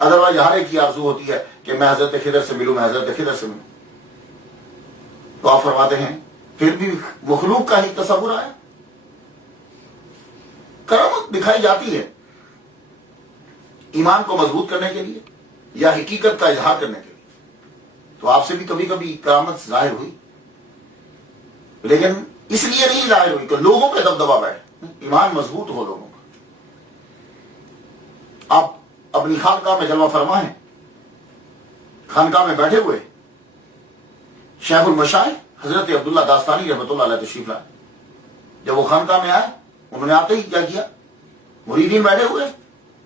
ادروائز ہر ایک کی آرزو ہوتی ہے کہ میں حضرت خضر سے ملوں، میں حضرت خضر سے ملوں. تو آپ فرماتے ہیں پھر بھی مخلوق کا ہی تصور آیا. کرامت دکھائی جاتی ہے ایمان کو مضبوط کرنے کے لیے یا حقیقت کا اظہار کرنے کے لیے. تو آپ سے بھی کبھی کبھی کرامت ظاہر ہوئی، لیکن اس لیے نہیں ظاہر ہوئی کہ لوگوں پہ دبدبا بیٹھے. ایمان مضبوط ہو لوگوں کا. آپ اپنی خانقاہ میں جلوہ فرما ہیں، خانقاہ میں بیٹھے ہوئے شیخ المشائخ حضرت عبداللہ داستانی رحمۃ اللہ علیہ تشریف لائے. جب وہ خانقاہ میں آئے انہوں نے آتے ہی کیا کیا؟ مریدین بیٹھے ہوئے،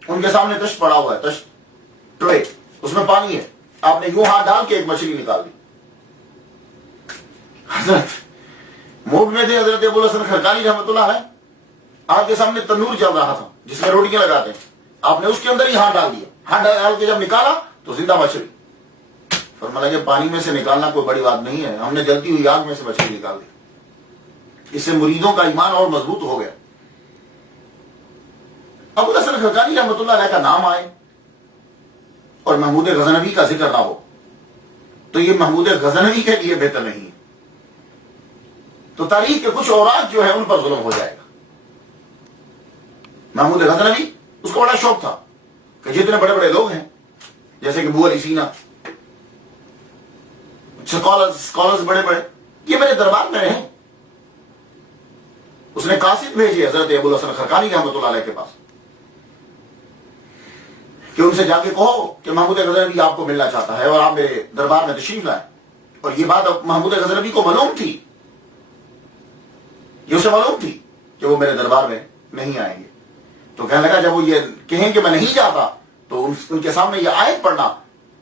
ان کے سامنے تشت پڑا ہوا ہے، تشت ٹرے، اس میں پانی ہے. آپ نے یوں ہاتھ ڈال کے ایک مچھلی نکال دی. حضرت موڈ میں تھے حضرت ابو الحسن خرقانی رحمۃ اللہ علیہ. آپ کے سامنے تندور چل رہا تھا جس میں روٹیاں لگاتے ہیں. آپ نے اس کے اندر ہی ہاتھ ڈال دیا. ہاتھ ڈال کے جب نکالا تو زندہ مچھلی. فرمایا کہ پانی میں سے نکالنا کوئی بڑی بات نہیں ہے، ہم نے جلتی ہوئی آگ میں سے مچھلی نکال دی. اس سے مریدوں کا ایمان اور مضبوط ہو گیا. ابو الحسن خرقانی رحمۃ اللہ علیہ کا نام آئے اور محمود غزنوی کا ذکر نہ ہو تو یہ محمود غزنوی کے لیے بہتر نہیں ہے. تو تاریخ کے کچھ اوراق جو ہے ان پر ظلم ہو جائے گا. محمود غزنوی اس کو بڑا شوق تھا کہ جتنے بڑے بڑے لوگ ہیں جیسے کہ ابو علی سینا، اسکالرز بڑے بڑے، یہ میرے دربار میں رہے. اس نے قاصد بھیجے حضرت ابو الحسن خرقانی رحمۃ اللہ علیہ کے پاس کہ ان سے جا کے کہو کہ محمود غزنوی آپ کو ملنا چاہتا ہے اور آپ میرے دربار میں تشریف لائیں. اور یہ بات محمود غزنوی کو معلوم تھی، یہ اسے معلوم تھی کہ وہ میرے دربار میں نہیں آئیں گے. تو کہنے لگا جب وہ یہ کہیں کہ میں نہیں جاتا تو ان کے سامنے یہ آیت پڑھنا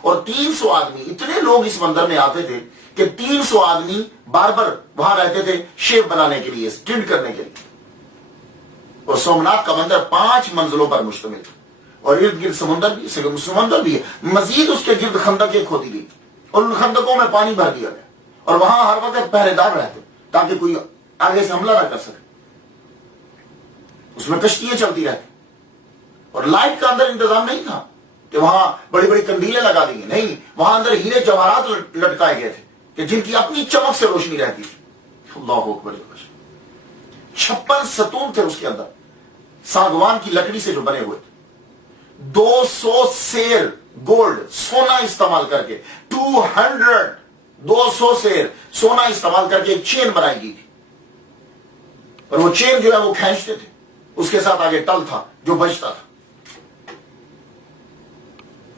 اور 300 آدمی، اتنے لوگ اس مندر میں آتے تھے کہ 300 آدمی باربر وہاں رہتے تھے شیپ بنانے کے لیے، ٹنٹ کرنے کے لیے. اور سومناتھ کا مندر 5 منزلوں پر مشتمل تھا اور ارد گرد سمندر بھی ہے. مزید اس کے گرد خندقیں کھودی گئی اور ان خندقوں میں پانی بھر دیا گیا اور وہاں ہر وقت پہرے دار رہتے تاکہ کوئی آگے سے حملہ نہ کر سکے. اس میں کشتیاں چلتی رہتی اور لائٹ کا اندر انتظام نہیں تھا کہ وہاں بڑی بڑی کندیلیں لگا دی گئی، نہیں، وہاں اندر ہیرے جواہرات لٹکائے گئے تھے کہ جن کی اپنی چمک سے روشنی رہتی تھی. اللہ اکبر. 56 ستون تھے اس کے اندر ساگوان کی لکڑی سے جو بنے ہوئے تھے. 200 سیر گولڈ سونا استعمال کر کے 200 سیر سونا استعمال کر کے ایک چین بنائی گئی تھی اور وہ چین جو ہے وہ کھینچتے تھے، اس کے ساتھ آگے ٹل تھا جو بجتا تھا.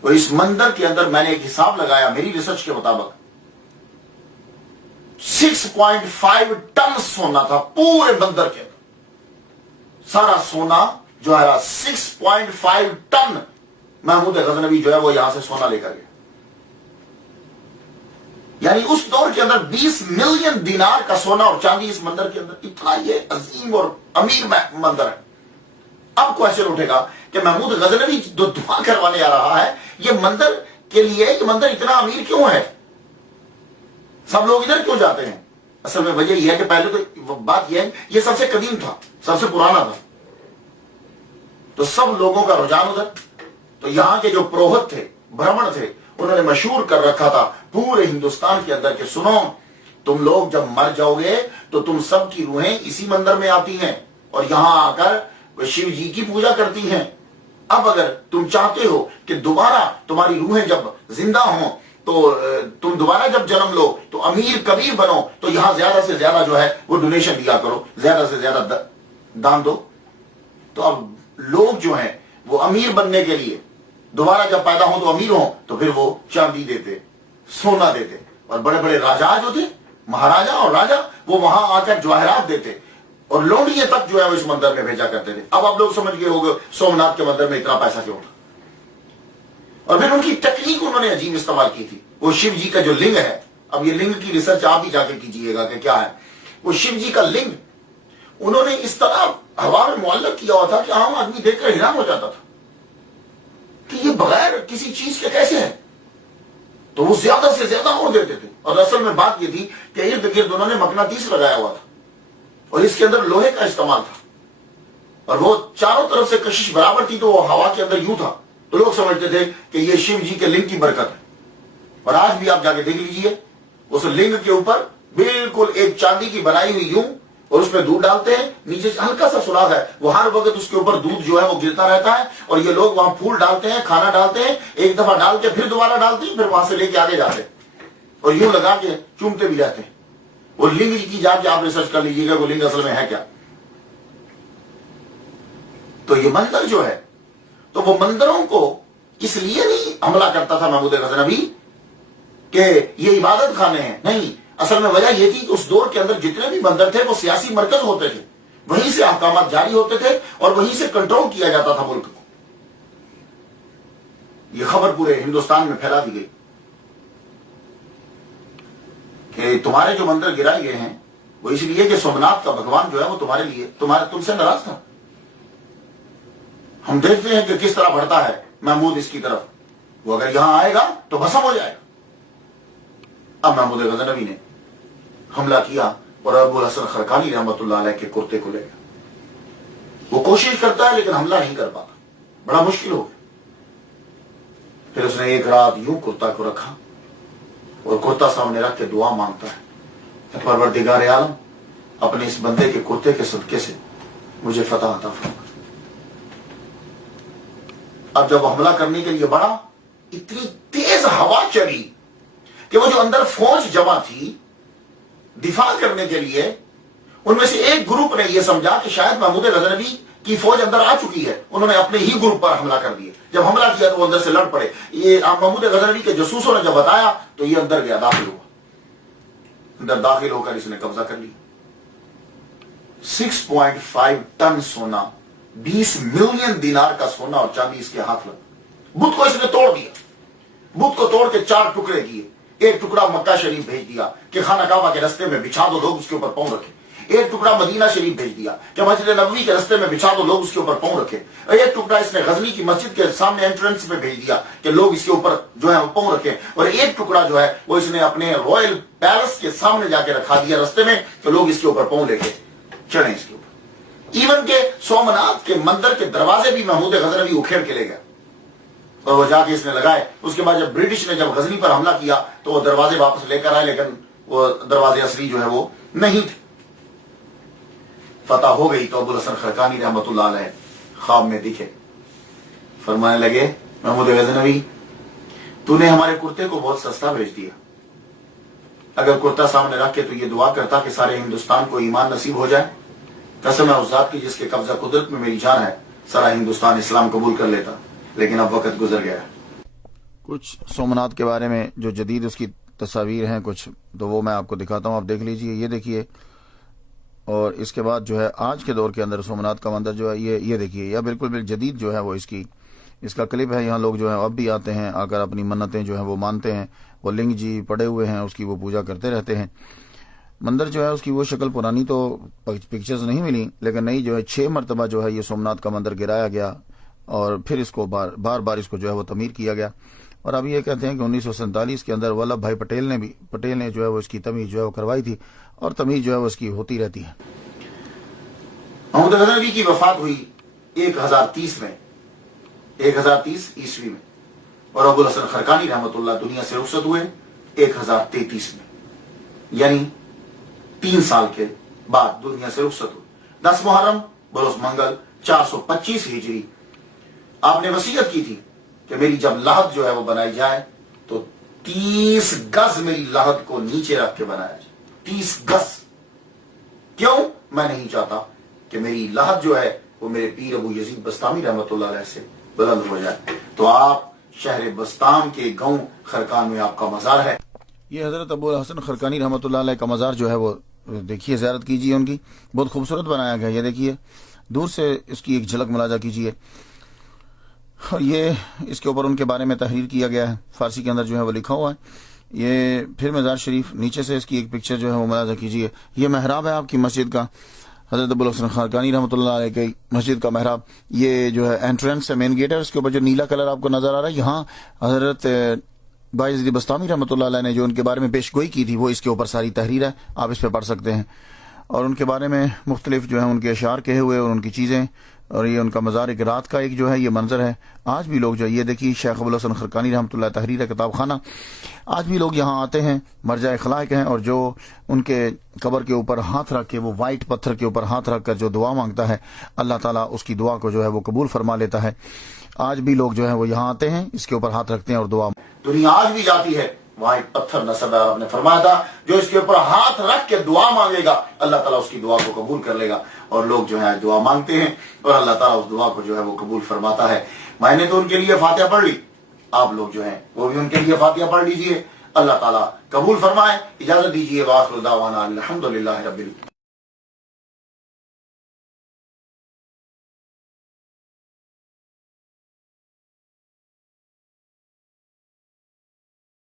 اور اس مندر کے اندر میں نے ایک حساب لگایا، میری ریسرچ کے مطابق 6.5 ٹن سونا تھا پورے مندر کے اندر. سارا سونا جو ہے 6.5 ٹن محمود غزنوی جو ہے وہ یہاں سے سونا لے کر گیا. یعنی اس دور کے اندر 20 ملین دینار کا سونا اور چاندی اس مندر کے اندر. اتنا یہ عظیم اور امیر مندر ہے. اب کوشچن اٹھے گا کہ محمود غزنوی جو دعا کروانے آ رہا ہے یہ مندر کے لیے، یہ مندر اتنا امیر کیوں ہے؟ سب لوگ ادھر کیوں جاتے ہیں؟ اصل میں وجہ یہ ہے کہ پہلے تو بات یہ ہے یہ سب سے قدیم تھا، سب سے پرانا تھا، تو سب لوگوں کا رجحان ادھر. تو یہاں کے جو پروہت تھے، برہمن تھے، انہوں نے مشہور کر رکھا تھا پورے ہندوستان کے اندر کہ سنو، تم لوگ جب مر جاؤ گے تو تم سب کی روحیں اسی مندر میں آتی ہیں اور یہاں آ کر شیو جی کی پوجا کرتی ہیں. اب اگر تم چاہتے ہو کہ دوبارہ تمہاری روحیں جب زندہ ہوں تو تم دوبارہ جب جنم لو تو امیر کبیر بنو، تو یہاں زیادہ سے زیادہ جو ہے وہ ڈونیشن دیا کرو، زیادہ سے زیادہ دان دو. تو اب لوگ جو ہیں وہ امیر بننے کے لیے دوبارہ جب پیدا ہوں تو امیر ہوں تو پھر وہ چاندی دیتے، سونا دیتے. اور بڑے بڑے راجا جو تھے، مہاراجا اور راجا، وہ وہاں آ کر جواہرات دیتے اور لونڈیے تک جو ہے وہ اس مندر میں بھیجا کرتے تھے. اب آپ لوگ سمجھ گئے ہوگے سومناتھ کے مندر میں اتنا پیسہ کیوں تھا. اور پھر ان کی ٹیکنیک انہوں نے عجیب استعمال کی تھی. وہ شیو جی کا جو لنگ ہے، اب یہ لنگ کی ریسرچ آپ بھی جا کے کیجئے گا کہ کیا ہے. وہ شیو جی کا لنگ انہوں نے اس طرح ہوا میں معلق کیا ہوا تھا کہ عام آدمی دیکھ کر حیران ہو جاتا تھا کہ یہ بغیر کسی چیز کے کیسے ہے. تو وہ زیادہ سے زیادہ اور دیتے تھے. اور اصل میں بات یہ تھی کہ ارد گرد انہوں نے مقناطیس لگایا ہوا تھا اور اس کے اندر لوہے کا استعمال تھا اور وہ چاروں طرف سے کشش برابر تھی تو وہ ہوا کے اندر یوں تھا. تو لوگ سمجھتے تھے کہ یہ شیو جی کے لنگ کی برکت ہے. اور آج بھی آپ جا کے دیکھ لیجئے، اس لنگ کے اوپر بالکل ایک چاندی کی بنائی ہوئی یوں، اور اس میں دودھ ڈالتے ہیں، نیچے سے ہلکا سا سوراخ ہے، وہ ہر وقت اس کے اوپر دودھ جو ہے وہ گرتا رہتا ہے. اور یہ لوگ وہاں پھول ڈالتے ہیں، کھانا ڈالتے ہیں، ایک دفعہ ڈال کے پھر دوبارہ ڈالتے ہیں، پھر وہاں سے لے کے آگے جاتے ہیں اور یوں لگا کے چومتے بھی رہتے ہیں. وہ لنگ کی جا کے آپ ریسرچ کر لیجیے گا وہ لنگ اصل میں ہے کیا. تو یہ مندر جو ہے، تو وہ مندروں کو اس لیے نہیں حملہ کرتا تھا محمود غزنوی کہ یہ عبادت خانے ہیں، نہیں. اصل میں وجہ یہ تھی کہ اس دور کے اندر جتنے بھی مندر تھے وہ سیاسی مرکز ہوتے تھے، وہیں سے احکامات جاری ہوتے تھے اور وہیں سے کنٹرول کیا جاتا تھا ملک کو. یہ خبر پورے ہندوستان میں پھیلا دی گئی کہ تمہارے جو مندر گرائے گئے ہیں وہ اس لیے کہ سومناتھ کا بھگوان جو ہے وہ تمہارے لیے تم سے ناراض تھا. ہم دیکھتے ہیں کہ کس طرح بڑھتا ہے محمود اس کی طرف. وہ اگر یہاں آئے گا تو بھسم ہو جائے گا. اب محمود غزنوی نے حملہ کیا اور ابو الحسن خرقانی رحمۃ اللہ علیہ کے کرتے کو لے گیا. وہ کوشش کرتا ہے لیکن حملہ نہیں کر پاتا، بڑا مشکل ہو گیا. پھر اس نے ایک رات یوں کرتا کو رکھا اور کرتا سامنے رکھ کے دعا مانگتا ہے، پروردگار عالم اپنے اس بندے کے کرتے کے صدقے سے مجھے فتح عطا فرما. اب جب حملہ کرنے کے لیے بڑھا، اتنی تیز ہوا چلی کہ وہ جو اندر فوج جمع تھی دفاع کرنے کے لیے، ان میں سے ایک گروپ نے یہ سمجھا کہ شاید محمود غزنوی کی فوج اندر آ چکی ہے. انہوں نے اپنے ہی گروپ پر حملہ کر دیا. جب حملہ کیا تو وہ اندر سے لڑ پڑے. یہ محمود غزنوی کے جاسوسوں نے جب بتایا تو یہ اندر گیا، داخل ہوا. اندر داخل ہو کر اس نے قبضہ کر لیا. 6.5 ٹن سونا، 20 ملین دینار کا سونا اور چاندی اس کے ہاتھ لگا. بت کو اس نے توڑ دیا. بت کو توڑ کے 4 ٹکڑے کیے. ایک ٹکڑا مکہ شریف بھیج دیا کہ خانہ کعبہ کے رستے میں بچھا دو، لوگ اس کے اوپر پاؤں رکھے. ایک ٹکڑا مدینہ شریف بھیج دیا کہ مسجد نبوی کے رستے میں بچھا دو، لوگ اس کے اوپر پاؤں رکھے. ایک ٹکڑا اس نے غزنی کی مسجد کے سامنے انٹرنس پہ بھیج دیا کہ لوگ اس کے اوپر جو ہے پاؤں رکھے. اور ایک ٹکڑا جو ہے وہ اس نے اپنے رائل پیلس کے سامنے جا کے رکھا دیا رستے میں کہ لوگ اس کے اوپر پاؤں لے کے چڑھیں اس کے اوپر. ایون کہ سومناتھ کے مندر کے دروازے بھی محمود غزنوی اکھیڑ کے لے گیا اور وہ جا کے اس نے لگائے. اس کے بعد جب برٹش نے جب غزنی پر حملہ کیا تو وہ دروازے واپس لے کر آئے، لیکن وہ دروازے اصلی جو ہے وہ نہیں تھے. فتح ہو گئی تو ابو الحسن خرقانی رحمۃ اللہ علیہ خواب میں دکھے، فرمانے لگے محمود غزنوی تو نے ہمارے کرتے کو بہت سستا بھیج دیا. اگر کرتا سامنے رکھ کے تو یہ دعا کرتا کہ سارے ہندوستان کو ایمان نصیب ہو جائے، قسم ہے اس ذات کی جس کے قبضہ قدرت میں میری جان ہے، سارا ہندوستان اسلام قبول کر لیتا. لیکن اب وقت گزر گیا. کچھ سومناتھ کے بارے میں جو جدید اس کی تصاویر ہیں کچھ، تو وہ میں آپ کو دکھاتا ہوں، آپ دیکھ لیجئے. یہ دیکھیے. اور اس کے بعد جو ہے آج کے دور کے اندر سومناتھ کا مندر جو ہے یہ دیکھیے، یہ بالکل جدید جو ہے وہ اس کا کلپ ہے. یہاں لوگ جو ہے اب بھی آتے ہیں، آ کر اپنی منتیں جو ہیں وہ مانتے ہیں. وہ لنگ جی پڑے ہوئے ہیں، اس کی وہ پوجا کرتے رہتے ہیں. مندر جو ہے اس کی وہ شکل پرانی تو پکچرز نہیں ملی، لیکن نئی جو ہے 6 مرتبہ جو ہے یہ سومناتھ کا مندر گرایا گیا اور پھر اس کو بار بار اس کو جو ہے وہ تعمیر کیا گیا. اور اب یہ کہتے ہیں کہ 1947 کے اندر ولبھ بھائی پٹیل نے جو ہے وہ اس کی تعمیر جو ہے وہ کروائی تھی، اور تعمیر جو ہے وہ اس کی ہوتی رہتی ہے. محمود غزنوی کی وفات ہوئی 1030 میں، 1030 عیسوی میں، اور ابو الحسن خرقانی رحمۃ اللہ دنیا سے رخصت ہوئے 1033 میں، یعنی 3 سال کے بعد دنیا سے رخصت ہوئے. 10 محرم بروز منگل 425 ہجری. آپ نے وصیت کی تھی کہ میری جب لحد جو ہے وہ بنائی جائے تو 30 گز میری لحد کو نیچے رکھ کے بنایا جائے. 30 گز. کیوں؟ میں نہیں چاہتا کہ میری لحد جو ہے وہ میرے پیر ابو یزید بستامی رحمۃ اللہ علیہ سے بلند ہو جائے. تو آپ شہر بستام کے گاؤں خرقان میں آپ کا مزار ہے. یہ حضرت ابو الحسن خرقانی رحمۃ اللہ علیہ کا مزار جو ہے وہ دیکھیے، زیارت کیجیے. ان کی بہت خوبصورت بنایا گیا. یہ دیکھیے، دور سے اس کی ایک جھلک ملاحظہ کیجیے. اور یہ اس کے اوپر ان کے بارے میں تحریر کیا گیا ہے، فارسی کے اندر جو ہے وہ لکھا ہوا ہے. یہ پھر مزار شریف، نیچے سے اس کی ایک پکچر جو ہے وہ ملاحظہ کیجیے. یہ محراب ہے آپ کی مسجد کا، حضرت ابو الحسن خرقانی رحمۃ اللہ علیہ کی مسجد کا محراب. یہ جو ہے انٹرنس ہے، مین گیٹ ہے. اس کے اوپر جو نیلا کلر آپ کو نظر آ رہا ہے، یہاں حضرت بھائی یزید بستامی رحمۃ اللہ علیہ نے جو ان کے بارے میں پیش گوئی کی تھی وہ اس کے اوپر ساری تحریر ہے، آپ اس پہ پڑھ سکتے ہیں. اور ان کے بارے میں مختلف جو ہیں ان کے اشعار کہے ہوئے اور ان کی چیزیں. اور یہ ان کا مزار ایک رات کا ایک جو ہے یہ منظر ہے. آج بھی لوگ جو ہے، یہ دیکھیے شیخ ابو الحسن خرقانی رحمۃ اللہ تحریر کتاب خانہ، آج بھی لوگ یہاں آتے ہیں، مرجع خلائق ہیں. اور جو ان کے قبر کے اوپر ہاتھ رکھ کے، وہ وائٹ پتھر کے اوپر ہاتھ رکھ کر جو دعا مانگتا ہے، اللہ تعالیٰ اس کی دعا کو جو ہے وہ قبول فرما لیتا ہے. آج بھی لوگ جو ہے وہ یہاں آتے ہیں، اس کے اوپر ہاتھ رکھتے ہیں اور دعا. دنیا آج بھی جاتی ہے، وائٹ پتھر نصب ہے. آپ نے فرمایا تھا جو اس کے اوپر ہاتھ رکھ کے دعا مانگے گا اللہ تعالیٰ اس کی دعا کو قبول کر لے گا. اور لوگ جو ہے دعا مانگتے ہیں اور اللہ تعالیٰ اس دعا کو جو ہے وہ قبول فرماتا ہے. میں نے تو ان کے لیے فاتحہ پڑھ لی، آپ لوگ جو ہیں وہ بھی ان کے لیے فاتحہ پڑھ لیجئے. اللہ تعالیٰ قبول فرمائے. اجازت دیجیے. وآخر دعوانا الحمدللہ رب العالمین.